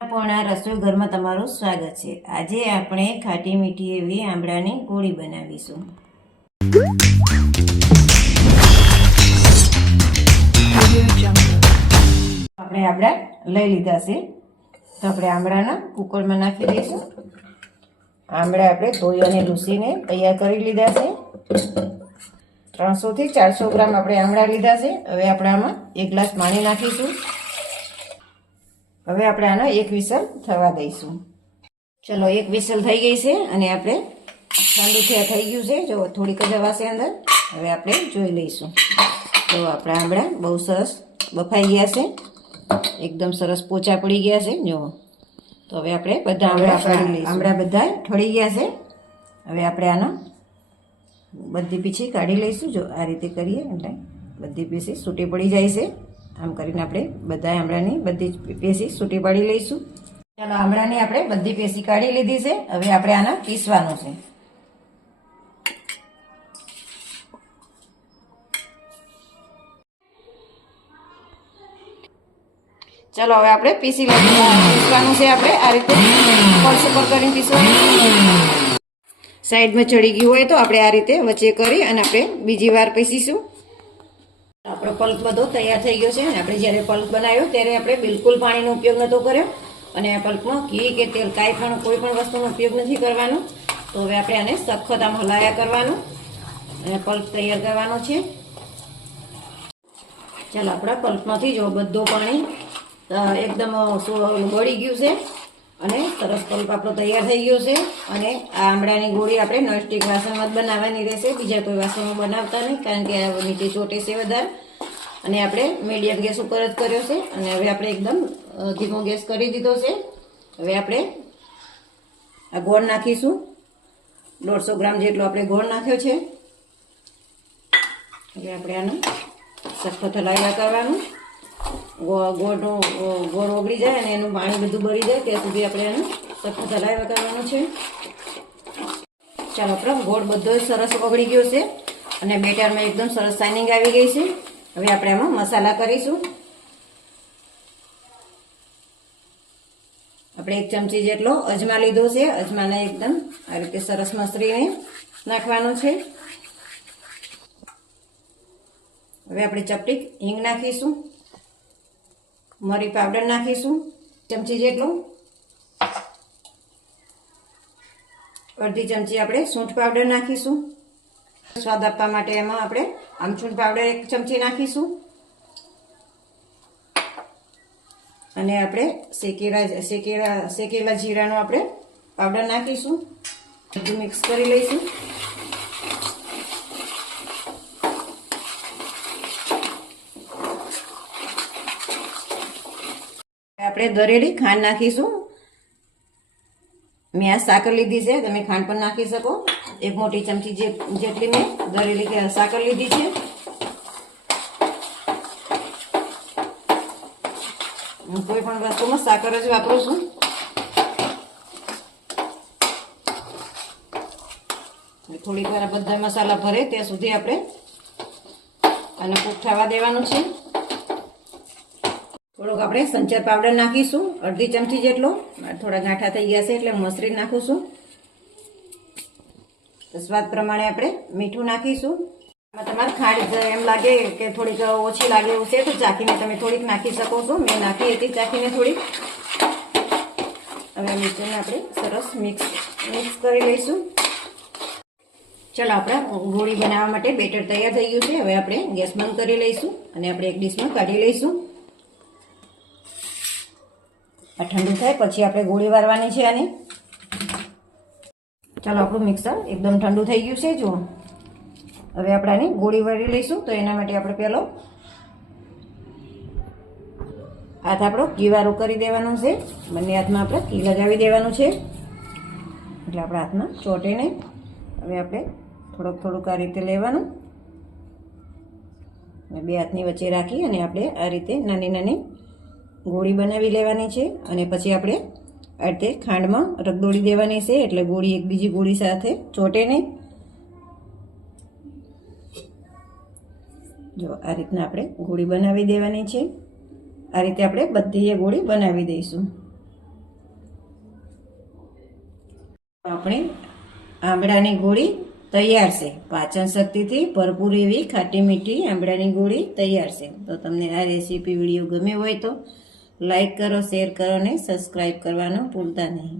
પોણા રસોઈ ઘરમાં તમારું સ્વાગત છે. આજે આપણે ખાટી મીઠી એવી આંબળાની ગોળી બનાવીશું. આપણે આંબળા લઈ લીધા છે. તો આપણે આંબળાના કુકરમાં નાખી દઈશું. આંબળા આપણે ધોઈ અને લૂસીને તૈયાર કરી લીધા છે. ત્રણસોથી ચારસો ગ્રામ આપણે આંબળા લીધા છે. હવે આપણે આમાં એક ગ્લાસ પાણી નાખીશું. હવે આપણે આનો એક વિસલ થવા દઈશું. ચલો એક વિસલ થઈ ગઈ છે અને આપણે ઠંડુ થયા થઈ ગયું છે. જો થોડીક જ હવા છે અંદર. હવે આપણે જોઈ લઈશું. તો આપણા આંબળા બહુ સરસ બફાઈ ગયા છે. એકદમ સરસ પોચા પડી ગયા છે. જો તો હવે આપણે બધા આંબળા પાડી લઈશું. આંબળા બધા ઠળી ગયા છે. હવે આપણે આનો બધી પીછી કાઢી લઈશું. જો આ રીતે કરીએ એટલે બધી પીસી છૂટી પડી જાય છે. આમ કરીને આપણે બધા આમળાની બધી પેસી સૂટી પાડી લઈશું. ચાલો, આમળાની આપણે બધી પેસી કાઢી લીધી છે. હવે આપણે આના પીસવાનું છે. ચાલો, હવે આપણે પીસી પીસવાનું છે આપણે આ રીતે પલ્સ ઉપર કરીને પીસવાનું. સાઈડમાં ચડી ગયું હોય તો આપણે આ રીતે વચ્ચે કરી અને આપણે બીજી વાર પીસીશું. આપણો પલ્પ બધો તૈયાર થઈ ગયો છે અને આપણે જ્યારે પલ્પ બનાવ્યો ત્યારે આપણે બિલકુલ પાણીનો ઉપયોગ નહોતો કર્યો. અને આ પલ્પમાં ઘી કે તેલ કાંઈ પણ કોઈ પણ વસ્તુનો ઉપયોગ નથી કરવાનો. તો હવે આપણે આને સખત આમ હલાયા કરવાનું. અને પલ્પ તૈયાર કરવાનો છે. ચાલો આપણા પલ્પમાંથી જો બધું પાણી એકદમ વળી ગયું છે. અને સરસ પલ્પ આપણો તૈયાર થઈ ગયો છે. અને આ આમળાની ગોળી આપણે નોનસ્ટિક વાસણમાં જ બનાવવાની રહેશે. બીજા કોઈ વાસણમાં બનાવતા નહીં, કારણ કે આ નીચે ચોટે છે વધારે. અને આપણે મીડિયમ ગેસ ઉપર જ કર્યો છે. અને હવે આપણે એકદમ ધીમો ગેસ કરી દીધો છે. હવે આપણે આ ગોળ નાખીશું. દોઢસો ગ્રામ જેટલો આપણે ગોળ નાખ્યો છે. હવે આપણે આનું સખત હલાવ્યા કરવાનું. ગોળનો ગોળ ઓગળી જાય અને એનું પાણી બધું બળી જાય ત્યાં સુધી આપણે એનું સખત હલાવ્યા કરવાનું છે. ચાલો, આપણે ગોળ બધો સરસ ઓગળી ગયો છે અને બેટરમાં એકદમ સરસ શાઇનિંગ આવી ગઈ છે. હવે આપણે એમાં મસાલા કરીશું. આપણે એક ચમચી જેટલો અજમા લીધો છે. અજમાને એકદમ આ રીતે સરસ મસરીને નાખવાનો છે. હવે આપણે ચપટીક હિંગ નાખીશું. મરી પાવડર નાખીશું. ચમચી જેટલું. અડધી ચમચી આપણે સૂંઠ પાવડર નાખીશું. સ્વાદ આપવા માટે એમાં આપણે આમચૂર પાવડર એક ચમચી નાખીશું. અને આપણે શેકેલા શેકેલા શેકેલા જીરાનો આપણે પાવડર નાખીશું. બધું મિક્સ કરી લઈશું. આપણે દરેલી ખાંડ નાખીશું. મેં આ સાકર લીધી છે, તમે ખાંડ પણ નાખી શકો. એક મોટી ચમચી જેટલી મેં દરેલી સાકર લીધી છે. હું કોઈ પણ વસ્તુમાં સાકર જ વાપરું છું. થોડીક વાર બધા મસાલા ભરે, ત્યાં સુધી આપણે આને કૂક થવા દેવાનું છે. થોડોક આપણે સંચર પાવડર નાખીશું, અડધી ચમચી જેટલો થોડા ગાંઠા થઈ ગયા છે એટલે મસરી નાખીશું. સ્વાદ પ્રમાણે આપણે મીઠું નાખીશું. આમાં તમારે ખાંડ એમ લાગે કે થોડીક ઓછી લાગે એવું છે, તો ચાખીને તમે થોડીક નાખી શકો છો. મેં નાખી હતી ચાખીને થોડીક. હવે મીઠુંને આપણે સરસ મિક્સ મિક્સ કરી લઈશું. ચાલો, આપણે ગોળી બનાવવા માટે બેટર તૈયાર થઈ ગયું છે. હવે આપણે ગેસ બંધ કરી લઈશું અને આપણે એક ડીશમાં કાઢી લઈશું. આ ઠંડુ થાય, પછી આપણે ગોળી વારવાની છે આની. ચાલો, આપણું મિક્સર એકદમ ઠંડુ થઈ ગયું છે, જુઓ. હવે આપણે આની ગોળી વારી લઈશું, તો એના માટે આપણે પહેલો હાથ આપણો ઘી વાળું કરી દેવાનું છે. બંને હાથમાં આપણે ઘી લગાવી દેવાનું છે. એટલે આપણા હાથમાં ચોટે નહીં. હવે આપણે થોડુંક થોડુંક આ રીતે લેવાનું. અને બે હાથની વચ્ચે રાખી અને આપણે આ રીતે નાની નાની ગોળી બનાવી લેવાની છે અને પછી આપણે આ ખાંડમાં રગદોળી દેવાની છે એટલે ગોળી એક બીજી ગોળી સાથે ચોટે નહીં. જો આ રીતના આપણે ગોળી બનાવી દેવાની છે. આ રીતે આપણે બધી ગોળી બનાવી દઈશું. આપણે આંબળાની ગોળી તૈયાર છે. પાચન શક્તિથી ભરપૂર એવી ખાટી મીઠી આંબળાની ગોળી તૈયાર છે. તો તમને આ રેસીપી વીડિયો ગમ્યો હોય તો લાઈક કરો શેર કરો અને સબસ્ક્રાઈબ કરવાનું ભૂલતા નહીં.